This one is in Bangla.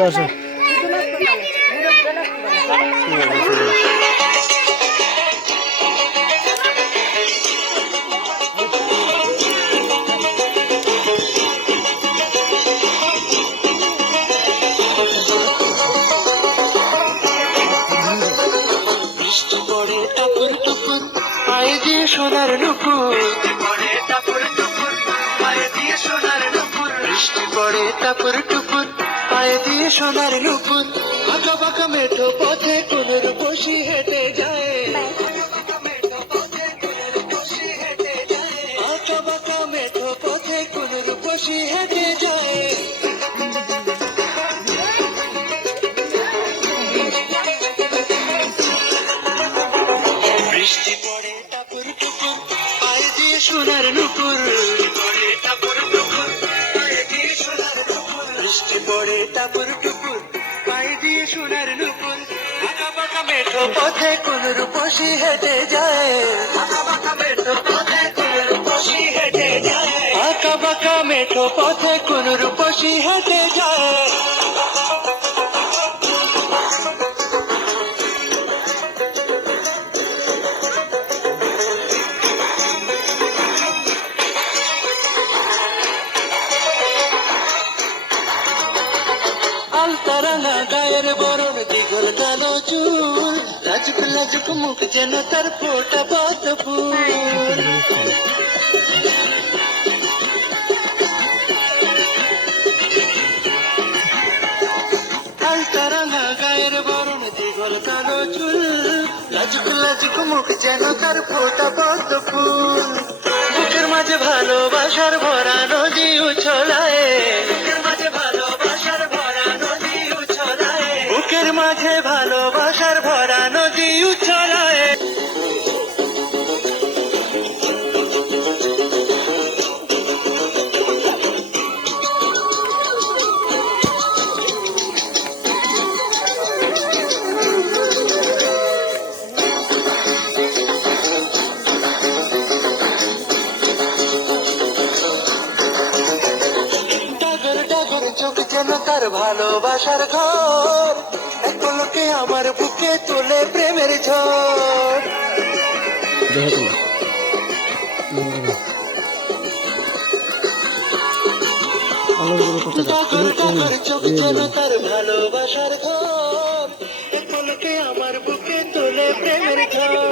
আসো আসো বৃষ্টি পড়ে টাপুর টুপুর পায়ে দিয়ে সোনার নুপুর পড়ে টাপুর টুপুর পায়ে দিয়ে সোনার নুপুর বৃষ্টি পড়ে টাপুর টুপুর পায়ে দিয়ে সোনার নুপুর আঁকা বাঁকা মেঠো পথে কোন রূপসী হেঁটে যায় আঁকা বাঁকা মেঠো পথে কোন রূপসী হেঁটে যায় বৃষ্টি পড়ে টাপুর টুপুর পায়ে দিয়ে সোনার নুপুর পড়ে টাপুর টুপুর পায়ে দিয়ে সোনার নুপুর বৃষ্টি পড়ে টাপুর টুপুর পায়ে দিয়ে সোনার নুপুর আঁকা বাঁকা মেঠো পথে কোন রূপসী হেঁটে যায় আঁকা বাঁকা মেঠো পথে কোন রূপসী হেঁটে যায় আঁকা বাঁকা মেঠো পথে কোন রূপসী হেঁটে যায় আলতারানা গায়ের বরণ দিঘল কালো চুল লাজুক লাজুক মুখ যেন তার ফোটা পাত ফুল আলতারানা গায়ের বরণ দিঘল কালো চুল লাজুক লাজুক মুখ যেন তার ফোটা পাত ফুল বুকের মাঝে ভালোবাসার ভরা নদী উছলায় বুকের মাঝে ভালোবাসার ভরা নদী উছলায় বুকের মাঝে ভালোবাসার ভরা নদী উছলায় ডাগর ডাগর চোখ যেন তার ভালোবাসার ঘর এক পলকে আমার বুকে তোলে প্রেমের ঝড় দেখো ডাগর ডাগর চোখ যেন তার ভালোবাসার ঘর এক পলকে আমার বুকে তোলে প্রেমের ঝড়